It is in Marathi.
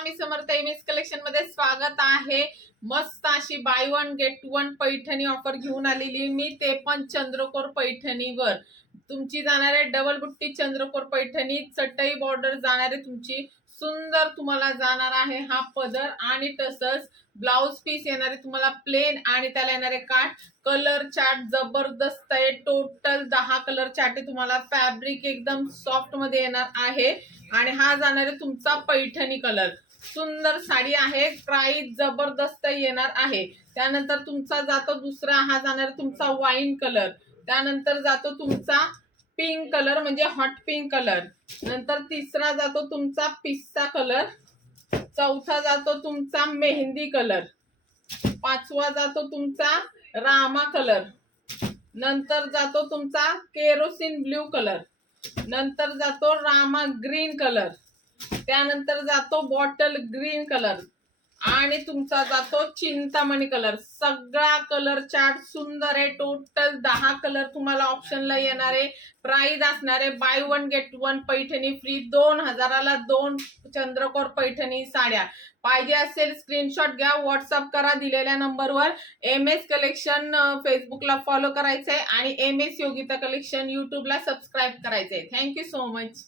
स्वामी समर्थ एमएस कलेक्शन मध्ये स्वागत आहे। मस्त अशी bye one get one Paithani offer घेऊन आलेली मी, ते पण चंद्रकोर पैठणीवर। तुमची जाणार आहे डबल बुट्टी चंद्रकोर पैठणी, चटई बॉर्डर जाणार आहे तुमची। सुंदर तुम्हाला जाणार आहे हा पदर आणि तसंच ब्लाउज पीस येणार आहे तुम्हाला प्लेन आणि त्याला येणारे काठ। कलर चार्ट जबरदस्त आहे, टोटल 10 कलर चार्ट आहे तुम्हाला। फॅब्रिक एकदम सॉफ्ट मध्ये येणार आहे आणि हा जाणार आहे तुमचा पैठणी कलर। सुंदर साडी आहे, प्राइस जबरदस्त येणार आहे। त्यानंतर तुमचा जातो दुसरा, हा जाणार तुमचा वाईन कलर। त्यानंतर जातो तुमचा पिंक कलर म्हणजे हॉट पिंक कलर। नंतर तिसरा जातो तुमचा पिस्ता कलर। चौथा जातो तुमचा मेहंदी कलर। पाचवा जातो तुमचा रामा कलर। नंतर जातो तुमचा केरोसिन ब्ल्यू कलर। नंतर जातो रामा ग्रीन कलर। त्यानंतर जातो बॉटल ग्रीन कलर आणि तुमचा जातो चिंतामणी कलर। सगळा कलर चार्ट सुंदर आहे, टोटल 10 कलर तुम्हाला ऑप्शनला येणार आहे। प्राइस असणार आहे buy one get one Paithani free, 2000ला 2 चंद्रकोर पैठणी साड्या। पाहिजे असेल स्क्रीनशॉट घ्या, व्हॉट्सअप करा दिलेल्या नंबरवर। एमएस कलेक्शन फेसबुकला फॉलो करायचंय आणि एमएस योगिता कलेक्शन यूट्यूबला सबस्क्राईब करायचंय। Thank you so much.